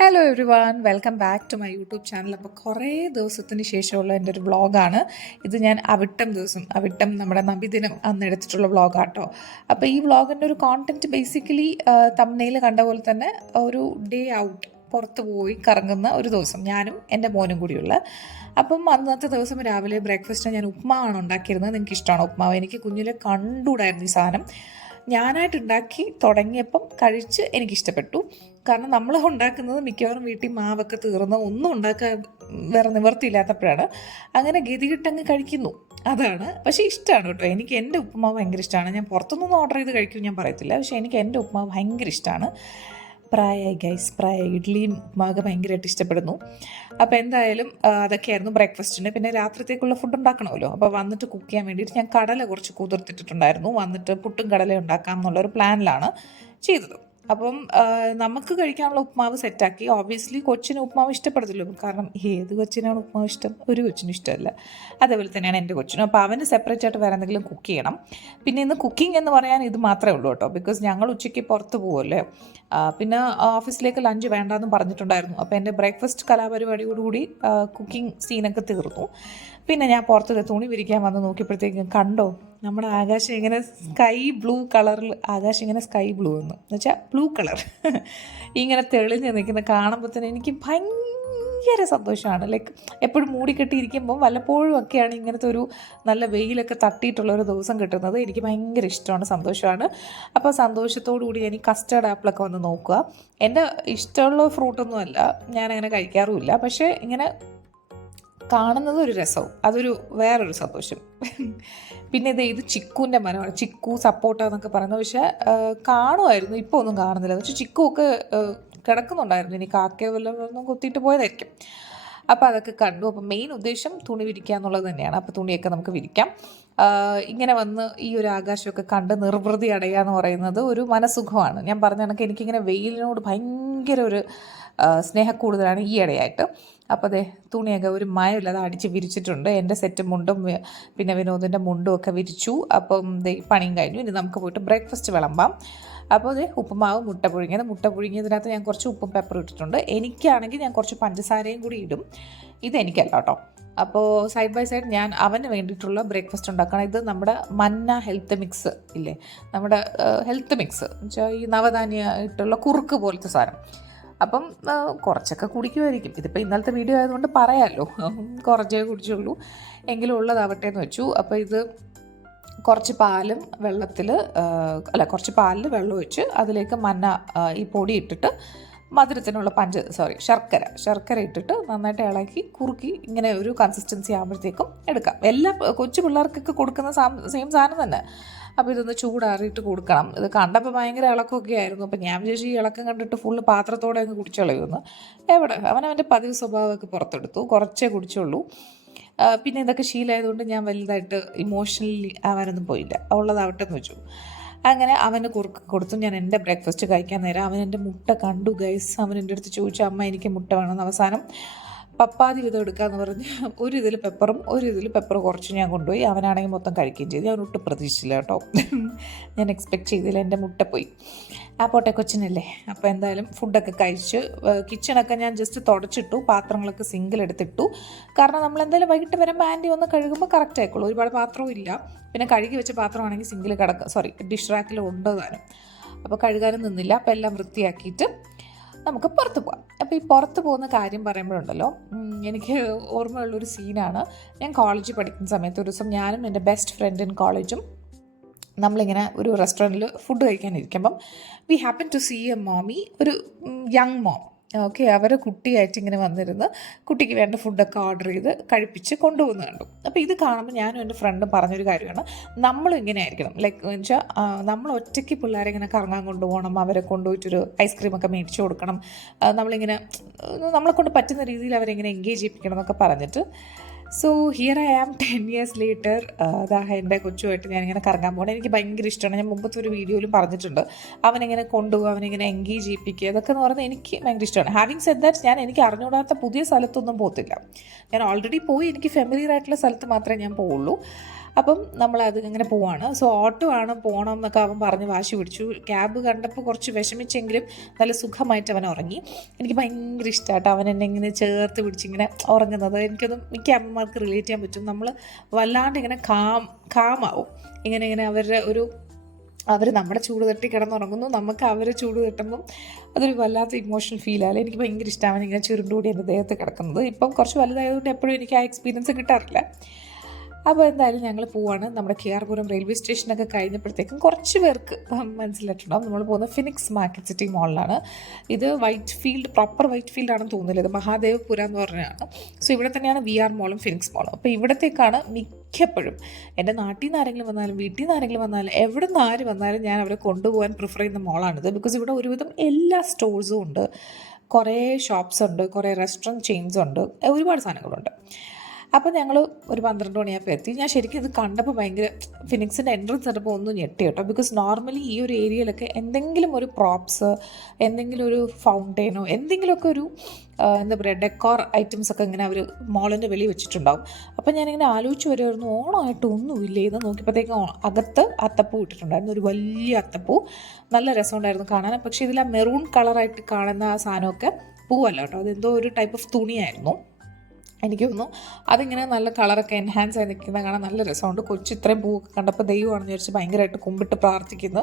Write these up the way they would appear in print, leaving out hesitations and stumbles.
Hello everyone, welcome back to my YouTube channel. അപ്പോൾ കുറേ ദിവസത്തിന് ശേഷമുള്ള എൻ്റെ ഒരു വ്ളോഗാണ് ഇത്. ഞാൻ അവിട്ടം നമ്മുടെ നബിദിനം അന്ന് എടുത്തിട്ടുള്ള വ്ളോഗാട്ടോ. അപ്പോൾ ഈ വ്ളോഗിൻ്റെ ഒരു കോണ്ടൻറ്റ് ബേസിക്കലി തംബ്നെയിൽ കണ്ട പോലെ തന്നെ ഒരു ഡേ ഔട്ട്, പുറത്ത് പോയി കറങ്ങുന്ന ഒരു ദിവസം, ഞാനും എൻ്റെ മോനും കൂടിയുള്ള. അപ്പം അന്നത്തെ ദിവസം രാവിലെ ബ്രേക്ക്ഫാസ്റ്റിന് ഞാൻ ഉപ്മാവാണ് ഉണ്ടാക്കിയിരുന്നത്. നിങ്ങൾക്ക് ഇഷ്ടമാണ് ഉപ്മാവ്? എനിക്ക് കുഞ്ഞിലെ കണ്ടുകൂടായിരുന്നു ഈ സാധനം. ഞാനായിട്ട് ഉണ്ടാക്കി തുടങ്ങിയപ്പം കഴിച്ച് എനിക്കിഷ്ടപ്പെട്ടു. കാരണം നമ്മൾ ഉണ്ടാക്കുന്നത് മിക്കവാറും വീട്ടിൽ മാവൊക്കെ തീർന്ന് ഒന്നും ഉണ്ടാക്കാൻ വേറെ നിവർത്തിയില്ലാത്തപ്പോഴാണ് അങ്ങനെ ഗതികിട്ടങ്ങ് കഴിക്കുന്നു. അതാണ്. പക്ഷേ ഇഷ്ടമാണ് കേട്ടോ. എനിക്ക് എൻ്റെ ഉപ്പുമാവ് ഭയങ്കര ഇഷ്ടമാണ്. ഞാൻ പുറത്തുനിന്ന് ഓർഡർ ചെയ്ത് കഴിക്കും ഞാൻ പറയത്തില്ല, പക്ഷേ എനിക്ക് എൻ്റെ ഉപ്പുമാവ് ഭയങ്കര ഇഷ്ടമാണ്. പ്രായ ഇഡ്ഡലിയും ഉപ്പുമാവൊക്കെ ഭയങ്കരമായിട്ട് ഇഷ്ടപ്പെടുന്നു. അപ്പോൾ എന്തായാലും അതൊക്കെയായിരുന്നു ബ്രേക്ക്ഫാസ്റ്റിന്. പിന്നെ രാത്രിത്തേക്കുള്ള ഫുഡ് ഉണ്ടാക്കണമല്ലോ. അപ്പോൾ വന്നിട്ട് കുക്ക് ചെയ്യാൻ വേണ്ടിയിട്ട് ഞാൻ കടല കുറച്ച് കുതിർത്തിട്ടിട്ടുണ്ടായിരുന്നു. വന്നിട്ട് പുട്ടും കടല ഉണ്ടാക്കാം എന്നുള്ളൊരു പ്ലാനിലാണ് ചെയ്തത്. അപ്പം നമുക്ക് കഴിക്കാനുള്ള ഉപ്മാവ് സെറ്റാക്കി. ഓബ്വിയസ്ലി കൊച്ചിന് ഉപ്മാവ് ഇഷ്ടപ്പെടത്തില്ലോ, കാരണം ഏത് കൊച്ചിനാണ് ഉപ്മാവ് ഇഷ്ടം? ഒരു കൊച്ചിനും ഇഷ്ടമല്ല. അതേപോലെ തന്നെയാണ് എൻ്റെ കൊച്ചിനും. അപ്പോൾ അവന് സെപ്പറേറ്റ് ആയിട്ട് വേറെ എന്തെങ്കിലും കുക്ക് ചെയ്യണം. പിന്നെ ഇന്ന് കുക്കിംഗ് എന്ന് പറയാൻ ഇത് മാത്രമേ ഉള്ളൂ കേട്ടോ. ബിക്കോസ് ഞങ്ങൾ ഉച്ചയ്ക്ക് പുറത്ത് പോകുമല്ലേ. പിന്നെ ഓഫീസിലേക്ക് ലഞ്ച് വേണ്ടാന്ന് പറഞ്ഞിട്ടുണ്ടായിരുന്നു. അപ്പോൾ എൻ്റെ ബ്രേക്ക്ഫാസ്റ്റ് കലാപരിപാടിയോടുകൂടി കുക്കിംഗ് സീനൊക്കെ തീർന്നു. പിന്നെ ഞാൻ പുറത്ത് തുണി വിരിക്കാൻ വന്ന് നോക്കിയപ്പോഴത്തേക്കും കണ്ടോ, നമ്മുടെ ആകാശം ഇങ്ങനെ സ്കൈ ബ്ലൂ കളറിൽ, ആകാശം ഇങ്ങനെ സ്കൈ ബ്ലൂ എന്ന് വെച്ചാൽ ബ്ലൂ കളർ ഇങ്ങനെ തെളിഞ്ഞ് നിൽക്കുന്ന കാണുമ്പോൾ തന്നെ എനിക്ക് ഭയങ്കര സന്തോഷമാണ്. ലൈക്ക് എപ്പോഴും മൂടിക്കെട്ടിയിരിക്കുമ്പോൾ വല്ലപ്പോഴും ഒക്കെയാണ് ഇങ്ങനത്തെ ഒരു നല്ല വെയിലൊക്കെ തട്ടിയിട്ടുള്ളൊരു ദിവസം കിട്ടുന്നത്. എനിക്ക് ഭയങ്കര ഇഷ്ടമാണ്, സന്തോഷമാണ്. അപ്പോൾ സന്തോഷത്തോടു കൂടി ഞാൻ ഈ കസ്റ്റേർഡ് ആപ്പിളൊക്കെ വന്ന് നോക്കുക. എൻ്റെ ഇഷ്ടമുള്ള ഫ്രൂട്ടൊന്നുമല്ല, ഞാനങ്ങനെ കഴിക്കാറുമില്ല. പക്ഷേ ഇങ്ങനെ കാണുന്നത് ഒരു രസവും, അതൊരു വേറൊരു സന്തോഷം. പിന്നെ ഇത് ചിക്കുവിൻ്റെ മരമാണ്. ചിക്കു സപ്പോട്ട എന്നൊക്കെ പറയുന്നത്. പക്ഷേ കാണുമായിരുന്നു, ഇപ്പോൾ ഒന്നും കാണുന്നില്ല. പക്ഷേ ചിക്കു ഒക്കെ കിടക്കുന്നുണ്ടായിരുന്നു. ഇനി കാക്കയോ വല്ലതും കൊത്തിയിട്ട് പോയതായിരിക്കും. അപ്പോൾ അതൊക്കെ കണ്ടു. അപ്പോൾ മെയിൻ ഉദ്ദേശം തുണി വിരിക്കുക എന്നുള്ളത് തന്നെയാണ്. അപ്പോൾ തുണിയൊക്കെ നമുക്ക് വിരിക്കാം. ഇങ്ങനെ വന്ന് ഈ ഒരു ആകാശമൊക്കെ കണ്ട് നിർവൃതി അടയുക എന്ന് പറയുന്നത് ഒരു മനസുഖമാണ്. ഞാൻ പറഞ്ഞ കണക്ക് എനിക്കിങ്ങനെ വെയിലിനോട് ഭയങ്കര ഒരു സ്നേഹക്കൂടുതലാണ് ഈ ഇടയായിട്ട്. അപ്പോൾ അതെ, തുണിയൊക്കെ ഒരു മയമില്ലാതെ അടിച്ച് വിരിച്ചിട്ടുണ്ട്. എൻ്റെ സെറ്റ് മുണ്ടും പിന്നെ വിനോദിൻ്റെ മുണ്ടും ഒക്കെ വിരിച്ചു. അപ്പം പണിയും കഴിഞ്ഞു. ഇനി നമുക്ക് പോയിട്ട് ബ്രേക്ക്ഫാസ്റ്റ് വിളമ്പാം. അപ്പോൾ അതെ, ഉപ്പുമാവ് മുട്ട പുഴുങ്ങിയതിനകത്ത് ഞാൻ കുറച്ച് ഉപ്പും പെപ്പറും ഇട്ടിട്ടുണ്ട്. എനിക്കാണെങ്കിൽ ഞാൻ കുറച്ച് പഞ്ചസാരയും കൂടി ഇടും. ഇതെനിക്കല്ല കേട്ടോ. അപ്പോൾ സൈഡ് ബൈ സൈഡ് ഞാൻ അവന് വേണ്ടിയിട്ടുള്ള ബ്രേക്ക്ഫാസ്റ്റ് ഉണ്ടാക്കണം. ഇത് നമ്മുടെ മന്ന ഹെൽത്ത് മിക്സ് ഇല്ലേ, നമ്മുടെ ഹെൽത്ത് മിക്സ് എന്നുവെച്ചാൽ ഈ നവധാന്യ ഇട്ടുള്ള കുറുക്ക് പോലത്തെ സാധനം. അപ്പം കുറച്ചൊക്കെ കുടിക്കുമായിരിക്കും. ഇതിപ്പോൾ ഇന്നലത്തെ വീഡിയോ ആയതുകൊണ്ട് പറയാമല്ലോ, കുറച്ചേ കുടിച്ചുള്ളൂ, എങ്കിലും ഉള്ളതാവട്ടെ എന്ന് വെച്ചു. അപ്പോൾ ഇത് കുറച്ച് പാലിൽ വെള്ളം ഒഴിച്ച് അതിലേക്ക് മന്ന ഈ പൊടി ഇട്ടിട്ട് മധുരത്തിനുള്ള ശർക്കര ഇട്ടിട്ട് നന്നായിട്ട് ഇളക്കി കുറുക്കി ഇങ്ങനെ ഒരു കൺസിസ്റ്റൻസി ആകുമ്പോഴത്തേക്കും എടുക്കാം. എല്ലാ കൊച്ചു പിള്ളേർക്കൊക്കെ കൊടുക്കുന്ന സെയിം സാധനം തന്നെ. അപ്പോൾ ഇതൊന്ന് ചൂടാറിയിട്ട് കൊടുക്കണം. ഇത് കണ്ടപ്പോൾ ഭയങ്കര ഇളക്കമൊക്കെ ആയിരുന്നു. അപ്പോൾ ഞാൻ വിചാരിച്ചു ഈ ഇളക്കം കണ്ടിട്ട് ഫുള്ള് പാത്രത്തോടെ അങ്ങ് കുടിച്ചു കളയുമെന്ന്. എവിടെ, അവനവൻ്റെ പതിവ് സ്വഭാവമൊക്കെ പുറത്തെടുത്തു, കുറച്ചേ കുടിച്ചുള്ളൂ. പിന്നെ ഇതൊക്കെ ശീലമായതുകൊണ്ട് ഞാൻ വലുതായിട്ട് ഇമോഷണലി ആവാനൊന്നും പോയില്ല, ഉള്ളതാവട്ടെ എന്ന് വെച്ചു. അങ്ങനെ അവന് കുറുക്ക് കൊടുത്തു. ഞാൻ എൻ്റെ ബ്രേക്ക്ഫാസ്റ്റ് കഴിക്കാൻ നേരം അവൻ എൻ്റെ മുട്ട കണ്ടു ഗൈസ്. അവൻ എൻ്റെ അടുത്ത് ചോദിച്ചു, അമ്മ എനിക്ക് മുട്ട വേണമെന്ന്. അവസാനം പപ്പാതി വിധം എടുക്കാമെന്ന് പറഞ്ഞ് ഒരു ഇതിൽ പെപ്പർ കുറച്ച് ഞാൻ കൊണ്ടുപോയി. അവനാണെങ്കിൽ മൊത്തം കഴിക്കുകയും ചെയ്തു. ഞാൻ ഒട്ടും പ്രതീക്ഷിച്ചില്ല കേട്ടോ. ഞാൻ എക്സ്പെക്റ്റ് ചെയ്തില്ല. എൻ്റെ മുട്ട പോയി. ആ പോട്ടെ, കൊച്ചിനല്ലേ. അപ്പോൾ എന്തായാലും ഫുഡൊക്കെ കഴിച്ച് കിച്ചണൊക്കെ ഞാൻ ജസ്റ്റ് തുടച്ചിട്ടു. പാത്രങ്ങളൊക്കെ സിങ്കിലെടുത്തിട്ടു. കാരണം നമ്മൾ എന്തായാലും വൈകിട്ട് വരുമ്പോൾ ആൻറ്റി ഒന്ന് കഴുകുമ്പോൾ കറക്റ്റ് ആയിക്കോളൂ. ഒരുപാട് പാത്രവും ഇല്ല. പിന്നെ കഴുകി വെച്ച പാത്രമാണെങ്കിൽ സിങ്കിൽ ഡിഷ് റാക്കിൽ ഉണ്ടതാനും. അപ്പോൾ കഴുകാനും നിന്നില്ല. അപ്പോൾ എല്ലാം വൃത്തിയാക്കിയിട്ട് നമുക്ക് പുറത്ത് പോകാം. അപ്പോൾ ഈ പുറത്ത് പോകുന്ന കാര്യം പറയുമ്പോഴുണ്ടല്ലോ, എനിക്ക് ഓർമ്മയുള്ളൊരു സീനാണ്. ഞാൻ കോളേജിൽ പഠിക്കുന്ന സമയത്ത് ഒരു ദിവസം ഞാനും എൻ്റെ ബെസ്റ്റ് ഫ്രണ്ട് ഇൻ കോളേജും നമ്മളിങ്ങനെ ഒരു റെസ്റ്റോറൻറ്റിൽ ഫുഡ് കഴിക്കാനിരിക്കുമ്പം we happen to see a mommy, ഒരു യങ് മോം. ഓക്കെ, അവർ കുട്ടിയായിട്ട് ഇങ്ങനെ വന്നിരുന്ന് കുട്ടിക്ക് വേണ്ട ഫുഡൊക്കെ ഓർഡർ ചെയ്ത് കഴിപ്പിച്ച് കൊണ്ടുപോകുന്നത് കണ്ടു. അപ്പോൾ ഇത് കാണുമ്പോൾ ഞാനും എൻ്റെ ഫ്രണ്ടും പറഞ്ഞൊരു കാര്യമാണ്, നമ്മളും ഇങ്ങനെ ആയിരിക്കണം. ലൈക്ക് എന്ന് വെച്ചാൽ നമ്മൾ ഒറ്റയ്ക്ക് പിള്ളേരെ ഇങ്ങനെ കറങ്ങാൻ കൊണ്ടുപോകണം, അവരെ കൊണ്ടുപോയിട്ടൊരു ഐസ്ക്രീമൊക്കെ മേടിച്ച് കൊടുക്കണം, നമ്മളിങ്ങനെ നമ്മളെ കൊണ്ട് പറ്റുന്ന രീതിയിൽ അവരെങ്ങനെ എൻഗേജ് ചെയ്യിപ്പിക്കണം എന്നൊക്കെ പറഞ്ഞിട്ട്. So here I am 10 years later. എൻ്റെ കൊച്ചുമായിട്ട് ഞാനിങ്ങനെ കറങ്ങാൻ പോകണം. എനിക്ക് ഭയങ്കര ഇഷ്ടമാണ്. ഞാൻ മുമ്പത്തെ ഒരു വീഡിയോയിലും പറഞ്ഞിട്ടുണ്ട്, അവനെങ്ങനെ കൊണ്ടുപോകുക, അവനെങ്ങനെ എൻഗേജ് ചെയ്യിപ്പിക്കുക, അതൊക്കെ എന്ന് പറഞ്ഞാൽ എനിക്ക് ഭയങ്കര ഇഷ്ടമാണ്. ഹാവിങ് സെഡ് ദാറ്റ്, എനിക്ക് അറിഞ്ഞുകൂടാത്ത പുതിയ സ്ഥലത്തൊന്നും പോകത്തില്ല. ഞാൻ ഓൾറെഡി പോയി, എനിക്ക് ഫെമിലിയർ ആയിട്ടുള്ള സ്ഥലത്ത് മാത്രമേ ഞാൻ പോവുള്ളൂ. അപ്പം നമ്മളത് ഇങ്ങനെ പോവാണ്. സോ ഓട്ടോ ആണ് പോകണം എന്നൊക്കെ അവൻ പറഞ്ഞ് വാശി പിടിച്ചു. ക്യാബ് കണ്ടപ്പോൾ കുറച്ച് വിഷമിച്ചെങ്കിലും നല്ല സുഖമായിട്ട് അവൻ ഉറങ്ങി. എനിക്ക് ഭയങ്കര ഇഷ്ടമായിട്ട് അവൻ എന്നെ ഇങ്ങനെ ചേർത്ത് പിടിച്ചിങ്ങനെ ഉറങ്ങുന്നത്. എനിക്കൊന്നും മിക്ക അമ്മമാർക്ക് റിലേറ്റ് ചെയ്യാൻ പറ്റും. നമ്മൾ വല്ലാണ്ട് ഇങ്ങനെ കാമാവും. ഇങ്ങനെ അവർ നമ്മുടെ ചൂട് തട്ടി കിടന്നുറങ്ങുന്നു, നമുക്ക് അവരെ ചൂട് തട്ടുമ്പം അതൊരു വല്ലാത്ത ഇമോഷണൽ ഫീലാണ്. എനിക്ക് ഭയങ്കര ഇഷ്ടമാണ് ഇങ്ങനെ ചുരുണ്ടുകൂടി എൻ്റെ ദേഹത്ത് കിടക്കുന്നത്. ഇപ്പം കുറച്ച് വലുതായതുകൊണ്ട് എപ്പോഴും എനിക്ക് ആ എക്സ്പീരിയൻസ് കിട്ടാറില്ല. അപ്പോൾ എന്തായാലും ഞങ്ങൾ പോവാണ്. നമ്മുടെ KR പുരം റെയിൽവേ സ്റ്റേഷനൊക്കെ കഴിഞ്ഞപ്പോഴത്തേക്കും കുറച്ച് പേർക്ക് മനസ്സിലായിട്ടുണ്ടാവും നമ്മൾ പോകുന്നത് ഫിനിക്സ് മാർക്കറ്റ് സിറ്റി മോളിലാണ്. ഇത് പ്രോപ്പർ വൈറ്റ് ഫീൽഡ് ആണെന്ന് തോന്നുന്നില്ല, ഇത് മഹാദേവപുര എന്ന് പറഞ്ഞതാണ്. സോ ഇവിടെ തന്നെയാണ് VR മോളും ഫിനിക്സ് മോളും. അപ്പോൾ ഇവിടത്തേക്കാണ് മിക്കപ്പോഴും എൻ്റെ നാട്ടിൽ നിന്ന് ആരെങ്കിലും വന്നാലും വീട്ടിൽ നിന്ന് ആരെങ്കിലും വന്നാലും എവിടെ നിന്ന് ആര് വന്നാലും ഞാൻ അവരെ കൊണ്ടുപോകാൻ പ്രിഫർ ചെയ്യുന്ന മോളാണിത്. ബിക്കോസ് ഇവിടെ ഒരുവിധം എല്ലാ സ്റ്റോഴ്സും ഉണ്ട്, കുറേ ഷോപ്സ് ഉണ്ട്, കുറേ റെസ്റ്റോറൻറ്റ് ചെയിൻസ് ഉണ്ട്, ഒരുപാട് സാധനങ്ങളുണ്ട്. അപ്പോൾ ഞങ്ങൾ ഒരു 12 മണിയായപ്പോൾ എത്തി. ഞാൻ ശരിക്കും ഇത് കണ്ടപ്പോൾ ഭയങ്കര ഫിനിക്സിൻ്റെ എൻട്രൻസ് കണ്ടപ്പോൾ ഒന്ന് ഞെട്ടി കേട്ടോ. ബിക്കോസ് നോർമലി ഈ ഒരു ഏരിയയിലൊക്കെ എന്തെങ്കിലും ഒരു പ്രോപ്സ്, എന്തെങ്കിലും ഒരു ഫൗണ്ടെയിനോ എന്തെങ്കിലുമൊക്കെ ഒരു എന്താ പറയുക ഡെക്കോർ ഐറ്റംസ് ഒക്കെ ഇങ്ങനെ അവർ മോളിൻ്റെ വെളിയിൽ വെച്ചിട്ടുണ്ടാവും. അപ്പോൾ ഞാനിങ്ങനെ ആലോചിച്ച് വരുമായിരുന്നു ഓണമായിട്ട് ഒന്നുമില്ലേ ഇത് നോക്കിയപ്പോഴത്തേക്കും അകത്ത് അത്തപ്പൂ ഇട്ടിട്ടുണ്ടായിരുന്നു, ഒരു വലിയ അത്തപ്പൂ. നല്ല രസമുണ്ടായിരുന്നു കാണാൻ. പക്ഷേ ഇതിൽ ആ മെറൂൺ കളറായിട്ട് കാണുന്ന ആ സാധനമൊക്കെ പൂവല്ല കേട്ടോ, അതെന്തോ ഒരു ടൈപ്പ് ഓഫ് തുണിയായിരുന്നു. എനിക്ക് തോന്നുന്നു അതിങ്ങനെ നല്ല കളറൊക്കെ എൻഹാൻസ് ആയി നിൽക്കുന്ന കാണാൻ നല്ല രസമുണ്ട്. കൊച്ചു ഇത്രയും പൂവൊക്കെ കണ്ടപ്പോൾ ദൈവമാണെന്ന് വിചാരിച്ച് ഭയങ്കരമായിട്ട് കുമ്പിട്ട് പ്രാർത്ഥിക്കുന്നു.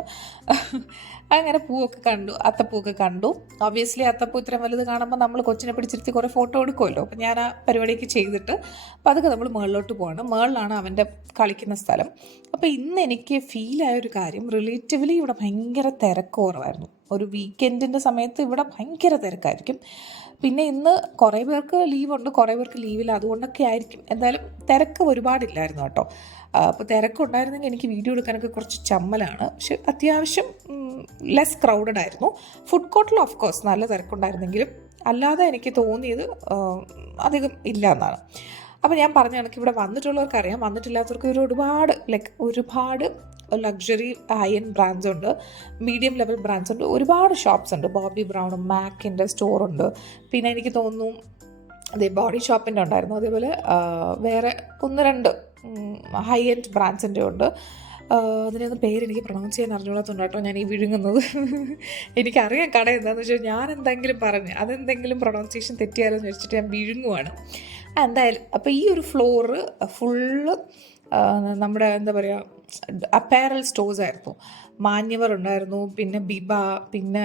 അങ്ങനെ പൂവൊക്കെ കണ്ടു, അത്തപ്പൂവൊക്കെ കണ്ടു. ഒബ്വിയസ്ലി അത്തപ്പൂ ഇത്രയും വലുത് കാണുമ്പോൾ നമ്മൾ കൊച്ചിനെ പിടിച്ചിരുത്തി കുറേ ഫോട്ടോ എടുക്കുമല്ലോ. അപ്പോൾ ഞാൻ ആ പരിപാടിയൊക്കെ ചെയ്തിട്ട് അപ്പോൾ അതൊക്കെ നമ്മൾ മുകളിലോട്ട് പോകണം. മുകളിലാണ് അവൻ്റെ കളിക്കുന്ന സ്ഥലം. അപ്പോൾ ഇന്ന് എനിക്ക് ഫീലായൊരു കാര്യം, റിലേറ്റീവ്ലി ഇവിടെ ഭയങ്കര തിരക്ക് കുറവായിരുന്നു. ഒരു വീക്കെൻഡിൻ്റെ സമയത്ത് ഇവിടെ ഭയങ്കര തിരക്കായിരിക്കും. പിന്നെ ഇന്ന് കുറേ പേർക്ക് ലീവുണ്ട്, കുറേ പേർക്ക് ലീവില്ല, അതുകൊണ്ടൊക്കെ ആയിരിക്കും. എന്തായാലും തിരക്ക് ഒരുപാടില്ലായിരുന്നു കേട്ടോ. അപ്പോൾ തിരക്കുണ്ടായിരുന്നെങ്കിൽ എനിക്ക് വീഡിയോ എടുക്കാനൊക്കെ കുറച്ച് ചമ്മലാണ്. പക്ഷെ അത്യാവശ്യം ലെസ് ക്രൗഡഡ് ആയിരുന്നു. ഫുഡ് കോർട്ടിൽ ഓഫ് കോഴ്സ് നല്ല തിരക്കുണ്ടായിരുന്നെങ്കിലും അല്ലാതെ എനിക്ക് തോന്നിയത് അധികം ഇല്ല എന്നാണ്. അപ്പോൾ ഞാൻ പറഞ്ഞ കണക്ക് ഇവിടെ വന്നിട്ടുള്ളവർക്കറിയാം, വന്നിട്ടില്ലാത്തവർക്ക് ഒരുപാട് ലക്ഷറി ഹൈ എൻഡ് ബ്രാൻഡ്സ് ഉണ്ട്, മീഡിയം ലെവൽ ബ്രാൻഡ്സ് ഉണ്ട്, ഒരുപാട് ഷോപ്സ് ഉണ്ട്. ബോബി ബ്രൗണും മാക്കിൻ്റെ സ്റ്റോറുണ്ട്. പിന്നെ എനിക്ക് തോന്നുന്നു അതേ ബോഡി ഷോപ്പിൻ്റെ ഉണ്ടായിരുന്നു. അതേപോലെ വേറെ 1-2 ഹൈ എൻഡ് ബ്രാൻഡ്സിൻ്റെ ഉണ്ട്. അതിനൊന്നും പേരെനിക്ക് പ്രൊണൗൺസ് ചെയ്യാൻ അറിഞ്ഞോളാത്തതുകൊണ്ട് കേട്ടോ ഞാൻ ഈ വിഴുങ്ങുന്നത്. എനിക്കറിയാം കട എന്താണെന്ന് വെച്ചാൽ ഞാൻ എന്തെങ്കിലും പറഞ്ഞ് അതെന്തെങ്കിലും പ്രൊണൗൺസിയേഷൻ തെറ്റിയാലോ എന്ന് വെച്ചിട്ട് ഞാൻ വിഴുങ്ങുവാണ്. എന്തായാലും അപ്പോൾ ഈ ഒരു ഫ്ലോറ് ഫുള്ള് നമ്മുടെ എന്താ പറയുക അപ്പാരൽ സ്റ്റോഴ്സ് ആയിരുന്നു. മാന്യവർ ഉണ്ടായിരുന്നു, പിന്നെ ബിബ, പിന്നെ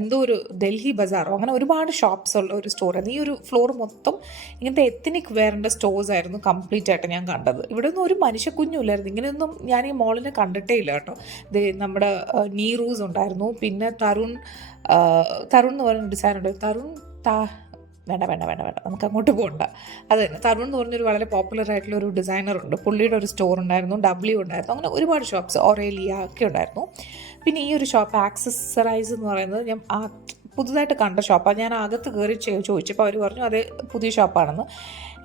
എന്തോ ഒരു ഡൽഹി ബസാറോ, അങ്ങനെ ഒരുപാട് ഷോപ്സ് ഉള്ള ഒരു സ്റ്റോറായിരുന്നു. ഈ ഒരു ഫ്ലോർ മൊത്തം ഇങ്ങനത്തെ എത്നിക് വെയറിൻ്റെ സ്റ്റോഴ്സ് ആയിരുന്നു കംപ്ലീറ്റ് ആയിട്ട് ഞാൻ കണ്ടത്. ഇവിടെ ഒന്നും ഒരു മനുഷ്യക്കുഞ്ഞും ഇല്ലായിരുന്നു. ഇങ്ങനെയൊന്നും ഞാൻ ഈ മോളിനെ കണ്ടിട്ടേ ഇല്ല കേട്ടോ. നമ്മുടെ നീറൂസ് ഉണ്ടായിരുന്നു, പിന്നെ തരുൺ എന്ന് പറയുന്ന ഡിസൈൻ ഉണ്ട്. വേണ്ട നമുക്ക് അങ്ങോട്ട് പോകണ്ട. അത് തന്നെ തരുൺ എന്ന് പറഞ്ഞൊരു വളരെ പോപ്പുലർ ആയിട്ടുള്ള ഒരു ഡിസൈനർ ഉണ്ട്, പുള്ളിയുടെ ഒരു സ്റ്റോർ ഉണ്ടായിരുന്നു, W ഉണ്ടായിരുന്നു, അങ്ങനെ ഒരുപാട് ഷോപ്സ്, ഒറേലിയ ഒക്കെ ഉണ്ടായിരുന്നു. പിന്നെ ഈ ഒരു ഷോപ്പ് ആക്സസറൈസ് എന്ന് പറയുന്നത് ഞാൻ പുതുതായിട്ട് കണ്ട ഷോപ്പാണ്. ഞാൻ അകത്ത് കയറി ചോദിച്ചപ്പോൾ അവർ പറഞ്ഞു അതേ പുതിയ ഷോപ്പാണെന്ന്.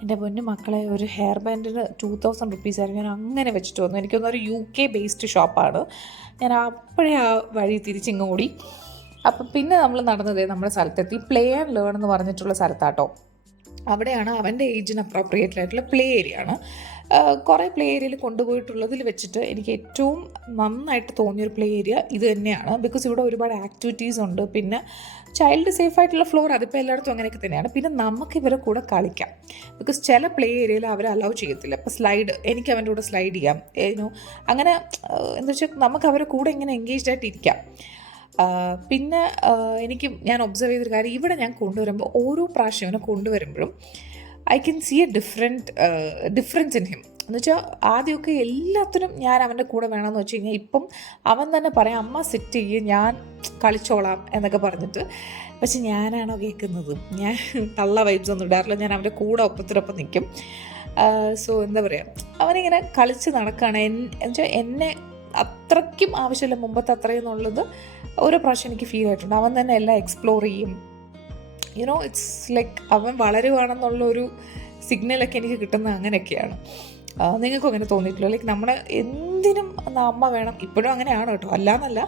എൻ്റെ പൊന്നു മക്കളെ, ഒരു ഹെയർ ബാൻഡിന് 2000 റുപ്പീസായിരുന്നു. ഞാൻ അങ്ങനെ വെച്ചിട്ട് വന്നു. എനിക്കൊന്നൊരു UK ബേസ്ഡ് ഷോപ്പാണ്. ഞാൻ അപ്പോഴേ ആ വഴി തിരിച്ചിങ്ങോടി. അപ്പം പിന്നെ നമ്മൾ നടന്നത് നമ്മുടെ സ്ഥലത്തെത്തി. പ്ലേ ആൻഡ് ലേൺ എന്ന് പറഞ്ഞിട്ടുള്ള സ്ഥലത്താട്ടോ. അവിടെയാണ് അവൻ്റെ ഏജിന് അപ്രോപ്രിയേറ്റ് ആയിട്ടുള്ള പ്ലേ ഏരിയ ആണ്. കുറേ പ്ലേ ഏരിയയിൽ കൊണ്ടുപോയിട്ടുള്ളതിൽ വെച്ചിട്ട് എനിക്ക് ഏറ്റവും നന്നായിട്ട് തോന്നിയൊരു പ്ലേ ഏരിയ ഇത് തന്നെയാണ്. ബിക്കോസ് ഇവിടെ ഒരുപാട് ആക്ടിവിറ്റീസ് ഉണ്ട്. പിന്നെ ചൈൽഡ് സേഫ് ആയിട്ടുള്ള ഫ്ലോർ, അതിപ്പോൾ എല്ലായിടത്തും അങ്ങനെയൊക്കെ തന്നെയാണ്. പിന്നെ നമുക്ക് ഇവരെ കൂടെ കളിക്കാം. ബിക്കോസ് ചില പ്ലേ ഏരിയയിൽ അവർ അലൗ ചെയ്യത്തില്ല. ഇപ്പോൾ എനിക്ക് അവൻ്റെ കൂടെ സ്ലൈഡ് ചെയ്യാം, അങ്ങനെ എന്താ വെച്ചാൽ നമുക്ക് അവരെ കൂടെ ഇങ്ങനെ എൻഗേജ്ഡ് ആയിട്ട് ഇരിക്കാം. പിന്നെ ഞാൻ ഒബ്സർവ് ചെയ്തൊരു കാര്യം, ഇവിടെ ഞാൻ കൊണ്ടുവരുമ്പോൾ ഓരോ പ്രാവശ്യം അവനെ കൊണ്ടുവരുമ്പോഴും I can see a difference in him. എന്നുവെച്ചാൽ ആദ്യമൊക്കെ എല്ലാത്തിനും ഞാൻ അവൻ്റെ കൂടെ വേണമെന്ന് വെച്ച് കഴിഞ്ഞാൽ ഇപ്പം അവൻ തന്നെ പറയാം അമ്മ സിറ്റ് ചെയ്യും, ഞാൻ കളിച്ചോളാം എന്നൊക്കെ പറഞ്ഞിട്ട്. പക്ഷെ ഞാനാണോ കേൾക്കുന്നത്? ഞാൻ തള്ള വൈബ്സ് ഒന്നും ഇടാറില്ല. ഞാൻ അവൻ്റെ കൂടെ ഒപ്പത്തിനൊപ്പം നിൽക്കും. സോ എന്താ പറയുക, അവനിങ്ങനെ കളിച്ച് നടക്കുകയാണ്. എന്നുവെച്ചാൽ എന്നെ അത്രയ്ക്കും ആവശ്യമില്ല മുമ്പത്തെ അത്രയെന്നുള്ളത് ഓരോ പ്രാവശ്യം എനിക്ക് ഫീൽ ആയിട്ടുണ്ട്. അവൻ തന്നെ എല്ലാം എക്സ്പ്ലോർ ചെയ്യും. ഇറ്റ്സ് ലൈക്ക് അവൻ വളരുവാണെന്നുള്ളൊരു സിഗ്നലൊക്കെ എനിക്ക് കിട്ടുന്നത് അങ്ങനെയൊക്കെയാണ്. നിങ്ങൾക്കും അങ്ങനെ തോന്നിയിട്ടില്ല? ലൈക്ക് നമ്മുടെ എന്ത് എന്തിനും അമ്മ വേണം. ഇപ്പോഴും അങ്ങനെയാണ് കേട്ടോ, അല്ലാന്നല്ല.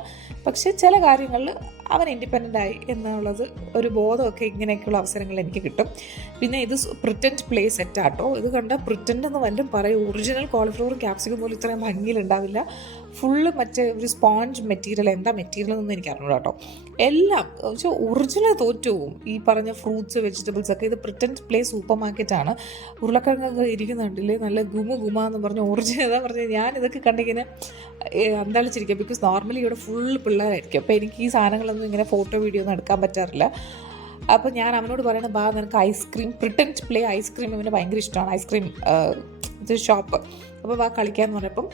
പക്ഷെ ചില കാര്യങ്ങളിൽ അവൻ ഇൻഡിപെൻഡൻ്റ് ആയി എന്നുള്ളത് ഒരു ബോധമൊക്കെ ഇങ്ങനെയൊക്കെയുള്ള അവസരങ്ങൾ എനിക്ക് കിട്ടും. പിന്നെ ഇത് പ്രിറ്റൻഡ് പ്ലേ സെറ്റാട്ടോ. ഇത് കണ്ട പ്രിറ്റൻഡ് എന്ന് വല്ലതും പറയും. ഒറിജിനൽ കോളിഫ്ലവറും ക്യാപ്സിക്കം പോലും ഇത്രയും ഭംഗിയിലുണ്ടാവില്ല. ഫുള്ള് മറ്റേ ഒരു സ്പോഞ്ച് മെറ്റീരിയൽ, എന്താ മെറ്റീരിയൽ എന്നൊന്നും എനിക്ക് അറിഞ്ഞൂടാ കേട്ടോ. എല്ലാം വെച്ചാൽ ഒറിജിനൽ തോറ്റു പോവും. ഈ പറഞ്ഞ ഫ്രൂട്ട്സ്, വെജിറ്റബിൾസ് ഒക്കെ. ഇത് പ്രിറ്റൻഡ് പ്ലേ സൂപ്പർ മാർക്കറ്റാണ്. ഉരുളക്കിഴങ്ങൊക്കെ ഇരിക്കുന്നുണ്ടല്ലേ, നല്ല ഗുമ എന്ന് പറഞ്ഞ ഒറിജിനൽ. അതാ പറഞ്ഞത്, ഞാൻ ഇതൊക്കെ കണ്ടിങ്ങനെ അന്താളിച്ചിരിക്കുക. ബിക്കോസ് നോർമലി ഇവിടെ ഫുൾ പിള്ളേരായിരിക്കും. അപ്പോൾ എനിക്ക് ഈ സാധനങ്ങളൊന്നും ഇങ്ങനെ ഫോട്ടോ വീഡിയോ ഒന്നും എടുക്കാൻ പറ്റാറില്ല. അപ്പോൾ ഞാൻ അവനോട് പറയണത്, ബാ നിനക്ക് ഐസ്ക്രീം, പ്രിറ്റൻഡ് പ്ലേ ഐസ്ക്രീം ഇവന് ഭയങ്കര ഇഷ്ടമാണ്, ഐസ്ക്രീം ഇത് ഷോപ്പ്. അപ്പോൾ വാ കളിക്കാമെന്ന് പറഞ്ഞപ്പം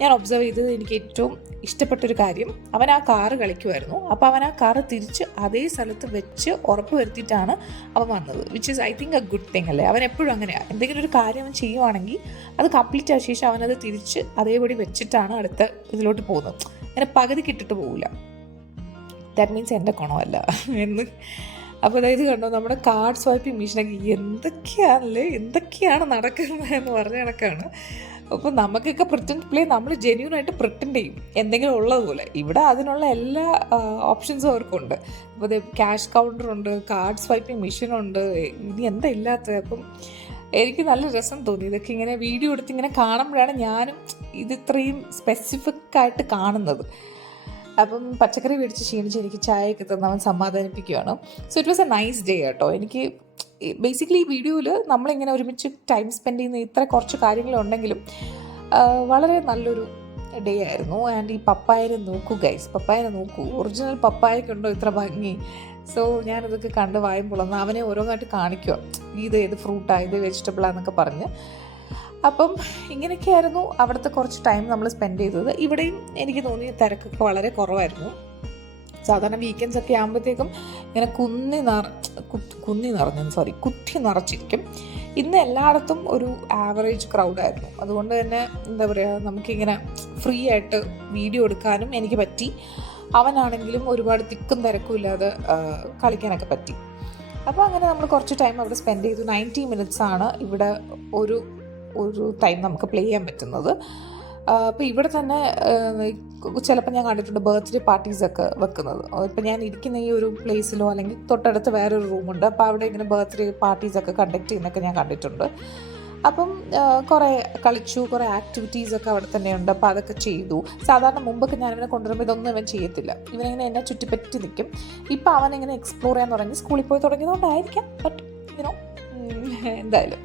ഞാൻ ഒബ്സർവ് ചെയ്തത് എനിക്ക് ഏറ്റവും ഇഷ്ടപ്പെട്ടൊരു കാര്യം, അവൻ ആ കാറ് കളിക്കുമായിരുന്നു. അപ്പോൾ അവൻ ആ കാറ് തിരിച്ച് അതേ സ്ഥലത്ത് വെച്ച് ഉറപ്പ് വരുത്തിയിട്ടാണ് അവൻ വന്നത്. Which is I think A good thing അല്ലേ. അവൻ എപ്പോഴും അങ്ങനെയാണ്. എന്തെങ്കിലും ഒരു കാര്യം അവൻ ചെയ്യുവാണെങ്കിൽ അത് കംപ്ലീറ്റ് ആയ ശേഷം അവനത് തിരിച്ച് അതേപടി വെച്ചിട്ടാണ് അടുത്ത ഇതിലോട്ട് പോകുന്നത്. അങ്ങനെ പകുതിക്ക് ഇട്ടിട്ട് പോകില്ല. ദാറ്റ് മീൻസ് എൻ്റെ ഗുണമല്ല എന്ന്. അപ്പോൾ അതായത് കണ്ടോ, നമ്മുടെ കാർഡ് സ്വൈപ്പിംഗ് മെഷീനൊക്കെ എന്തൊക്കെയാണ് നടക്കുന്നതെന്ന് പറഞ്ഞ കണക്കാണ്. അപ്പോൾ നമുക്കൊക്കെ പ്രിറ്റൻഡ് പ്ലേ നമ്മൾ ജെന്യൂനായിട്ട് പ്രിറ്റൻഡ് ചെയ്യും എന്തെങ്കിലും ഉള്ളതുപോലെ. ഇവിടെ അതിനുള്ള എല്ലാ ഓപ്ഷൻസും അവർക്കുണ്ട്. അപ്പോൾ അത് ക്യാഷ് കൗണ്ടറുണ്ട്, കാർഡ് സ്വൈപ്പിംഗ് മെഷീനുണ്ട്, ഇനി എന്താ ഇല്ലാത്തത്. അപ്പം എനിക്ക് നല്ല രസം തോന്നി ഇതൊക്കെ ഇങ്ങനെ വീഡിയോ എടുത്ത് ഇങ്ങനെ കാണുമ്പോഴാണ് ഞാനും ഇത്രയും സ്പെസിഫിക് ആയിട്ട് കാണുന്നത്. അപ്പം പച്ചക്കറി മേടിച്ച് ക്ഷീണിച്ച് എനിക്ക് ചായയൊക്കെ തന്ന് അവൻ സമാധാനിപ്പിക്കുകയാണ്. So it was a nice day കേട്ടോ. എനിക്ക് ബേസിക്കലി ഈ വീഡിയോയിൽ നമ്മളിങ്ങനെ ഒരുമിച്ച് ടൈം സ്പെൻഡ് ചെയ്യുന്ന ഇത്ര കുറച്ച് കാര്യങ്ങളുണ്ടെങ്കിലും വളരെ നല്ലൊരു ഡേ ആയിരുന്നു. ആൻഡ് ഈ പപ്പായനെ നോക്കൂ ഗൈസ്, പപ്പായനെ നോക്കൂ, ഒറിജിനൽ പപ്പായക്കുണ്ടോ ഇത്ര ഭംഗി. സോ ഞാനിതൊക്കെ കണ്ട് വായും പൊളന്ന് അവനെ ഓരോന്നായിട്ട് കാണിക്കുക, ഇത് ഏത് ഫ്രൂട്ടാണ്, ഇത് വെജിറ്റബിളാന്നൊക്കെ പറഞ്ഞ്. അപ്പം ഇങ്ങനെയൊക്കെയായിരുന്നു അവിടുത്തെ കുറച്ച് ടൈം നമ്മൾ സ്പെൻഡ് ചെയ്തത്. ഇവിടെയും എനിക്ക് തോന്നി തിരക്കൊക്കെ വളരെ കുറവായിരുന്നു. സാധാരണ വീക്കെൻഡ്സ് ഒക്കെ ആകുമ്പോഴത്തേക്കും ഇങ്ങനെ കുത്തി നിറച്ചിരിക്കും. ഇന്ന് എല്ലായിടത്തും ഒരു ആവറേജ് ക്രൗഡായിരുന്നു. അതുകൊണ്ട് തന്നെ എന്താ പറയുക, നമുക്കിങ്ങനെ ഫ്രീ ആയിട്ട് വീഡിയോ എടുക്കാനും എനിക്ക് പറ്റി. അവനാണെങ്കിലും ഒരുപാട് തിക്കും തിരക്കും ഇല്ലാതെ കളിക്കാനൊക്കെ പറ്റി. അപ്പോൾ അങ്ങനെ നമ്മൾ കുറച്ച് ടൈം അവിടെ സ്പെൻഡ് ചെയ്തു. 90 minutes ആണ് ഇവിടെ ഒരു ടൈം നമുക്ക് പ്ലേ ചെയ്യാൻ പറ്റുന്നത്. അപ്പോൾ ഇവിടെ തന്നെ ചിലപ്പോൾ ഞാൻ കണ്ടിട്ടുണ്ട് ബർത്ത്ഡേ പാർട്ടീസൊക്കെ വെക്കുന്നത്. ഇപ്പോൾ ഞാൻ ഇരിക്കുന്ന ഈ ഒരു പ്ലേസിലോ അല്ലെങ്കിൽ തൊട്ടടുത്ത് വേറൊരു റൂമുണ്ട്. അപ്പോൾ അവിടെ ഇങ്ങനെ ബർത്ത്ഡേ പാർട്ടീസൊക്കെ കണ്ടക്ട് ചെയ്യുന്നൊക്കെ ഞാൻ കണ്ടിട്ടുണ്ട്. അപ്പം കുറേ കളിച്ചു, കുറേ ആക്ടിവിറ്റീസൊക്കെ അവിടെ തന്നെയുണ്ട്. അപ്പോൾ അതൊക്കെ ചെയ്തു. സാധാരണ മുമ്പൊക്കെ ഞാനിവനെ കൊണ്ടുവരുമ്പോൾ ഇതൊന്നും ഇവൻ ചെയ്യത്തില്ല. ഇവനിങ്ങനെ എന്നെ ചുറ്റിപ്പറ്റി നിൽക്കും. ഇപ്പോൾ അവനിങ്ങനെ എക്സ്പ്ലോർ ചെയ്യാൻ തുടങ്ങി. സ്കൂളിൽ പോയി തുടങ്ങിയതുകൊണ്ടായിരിക്കാം. ബട്ട് എന്തായാലും